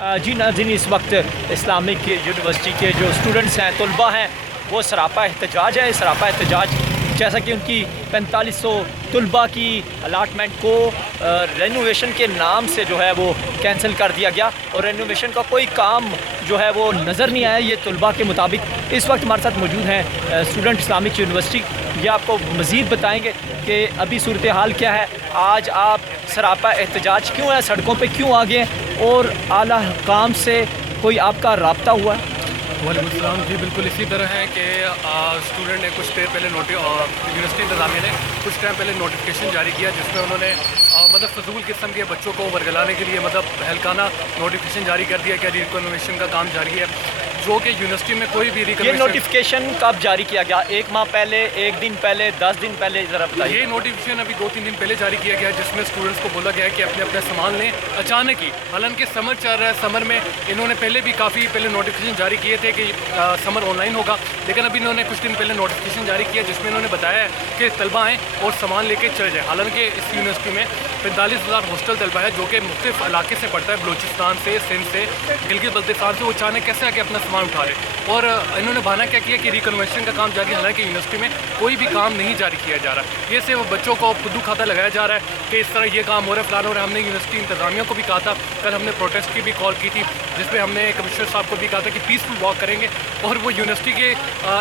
जी नाज़रीन, इस वक्त इस्लामिक यूनिवर्सिटी के जो स्टूडेंट्स हैं, तलबा हैं, वो सरापा एहतजाज है। सरापा एहतजाज जैसा कि उनकी 4500 तलबा की अलाटमेंट को रेनोवेशन के नाम से जो है वो कैंसिल कर दिया गया और रेनोवेशन का कोई काम जो है वो नज़र नहीं आया। ये तलबा के मुताबिक इस वक्त हमारे साथ मौजूद हैं स्टूडेंट इस्लामिक यूनिवर्सिटी। ये आपको मज़ीद बताएंगे कि अभी सूरत हाल क्या है, आज आप सरापा एहतजाज क्यों है, सड़कों पे क्यों आ गए और आला हुकाम से कोई आपका रब्ता हुआ है? वालेकुम जी, बिल्कुल इसी तरह है कि स्टूडेंट ने कुछ देर पहले यूनिवर्सिटी इंतज़ामिया ने कुछ टाइम पहले नोटिफिकेशन जारी किया जिसमें उन्होंने मतलब फजूल किस्म के बच्चों को वर्गलाने के लिए मतलब हल्काना नोटिफिकेशन जारी कर दिया कि रिकन्वेशन का काम जारी है, जो कि यूनिवर्सिटी में कोई भी ये नोटिफिकेशन कब जारी किया गया? एक माह पहले, एक दिन पहले, 10 दिन पहले? ज़रा बताइए। ये नोटिफिकेशन अभी 2-3 दिन पहले जारी किया गया है जिसमें स्टूडेंट्स को बोला गया है कि अपने अपने सामान लें। अचानक ही, हालांकि समर चल रहा है, समर में इन्होंने पहले भी काफ़ी पहले नोटिफिकेशन जारी किए थे कि समर ऑनलाइन होगा, लेकिन अभी इन्होंने कुछ दिन पहले नोटिफिकेशन जारी किया जिसमें इन्होंने बताया है कि तलबा आएँ और सामान लेके चले जाएँ। हालांकि इस यूनिवर्सिटी में 45,000 हॉस्टल तलबा है जो कि मुख्तलिफ इलाके से पढ़ता है, बलूचिस्तान से, सिंध से, गिलगित बल्तिस्तान से। वो अचानक कैसे आके अपना सामान उठा रहे और इन्होंने बहाना क्या किया कि रिकन्वेशन का काम जारी है, हालांकि यूनिवर्सिटी में कोई भी काम नहीं जारी किया जा रहा। ये सिर्फ बच्चों को खुदू खाता लगाया जा रहा है कि इस तरह ये काम हो रहा है, फलाना हो रहा है। हमने यूनिवर्सिटी इंतजामिया को भी कहा था, कल हमने प्रोटेस्ट की भी कॉल की थी जिसमें हमने कमिश्नर साहब को भी कहा था कि पीसफुल वॉक करेंगे और वो यूनिवर्सिटी के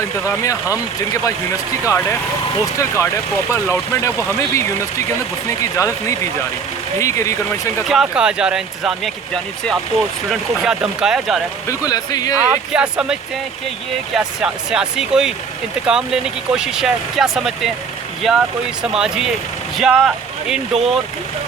इंतजामिया, हम जिनके पास यूनिवर्सिटी कार्ड है, हॉस्टल कार्ड है, प्रॉपर अलाटमेंट है, वो हमें भी यूनिवर्सिटी के अंदर घुसने की इजाज़त नहीं दी जा रही। यही कि रिकन्वेशन का क्या कहा जा रहा है इंतजामिया की जानिब से? आपको स्टूडेंट को क्या धमकाया जा रहा है? बिल्कुल ऐसे ही आप है। क्या समझते हैं कि ये क्या सियासी कोई इंतकाम लेने की कोशिश है? क्या समझते हैं, या कोई समाजी या इंडोर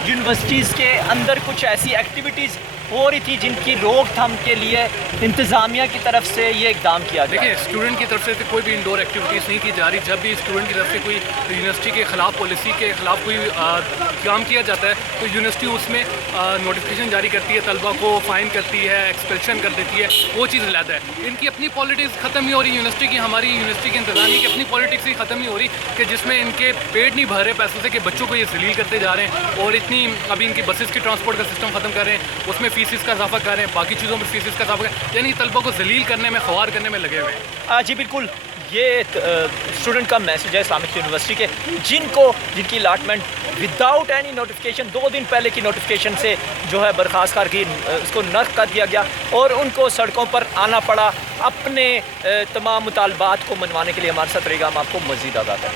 यूनिवर्सिटीज़ के अंदर कुछ ऐसी एक्टिविटीज़ हो रही थी जिनकी रोकथाम के लिए इंतज़ामिया की तरफ से ये इकदाम किया गया? देखिए, स्टूडेंट की तरफ से तो कोई भी इंडोर एक्टिविटीज़ नहीं की जा रही। जब भी स्टूडेंट की तरफ से कोई यूनिवर्सिटी के ख़िलाफ़, पॉलिसी के ख़िलाफ़ कोई काम किया जाता है तो यूनिवर्सिटी उसमें नोटिफिकेशन जारी करती है, तलबा को फ़ाइन करती है, एक्सपेल्शन कर देती है। वो चीज़ अलग है। इनकी अपनी पॉलिटिक्स ख़त्म नहीं हो रही यूनिवर्सिटी की, हमारी यूनिवर्सिटी के इंतज़ामिया की अपनी पॉलिटिक्स ही ख़त्म नहीं हो रही कि जिसमें इनके पेट नहीं भर रहे पैसों से कि बच्चों को ये जलील करते जा रहे हैं और इतनी अभी इनकी बसेस की ट्रांसपोर्ट का सिस्टम ख़त्म कर रहे हैं, उसमें फीसिस का इजाफा कर रहे हैं, बाकी चीज़ों में फीसिस का इजाफा कर रहे हैं, यानी तलबा को जलील करने में, ख्वार करने में लगे हुए हैं। जी बिल्कुल, ये स्टूडेंट का मैसेज है इस्लामिक यूनिवर्सिटी के, जिनकी अलाटमेंट विदाउट एनी नोटिफिकेशन 2 दिन पहले की नोटिफिकेशन से जो है बर्खास्त करके उसको नर्क कर दिया गया और उनको सड़कों पर आना पड़ा अपने तमाम मुतालबात को मनवाने के लिए। हमारे साथ रहेगा, हम आपको मज़ीद आगाह करें।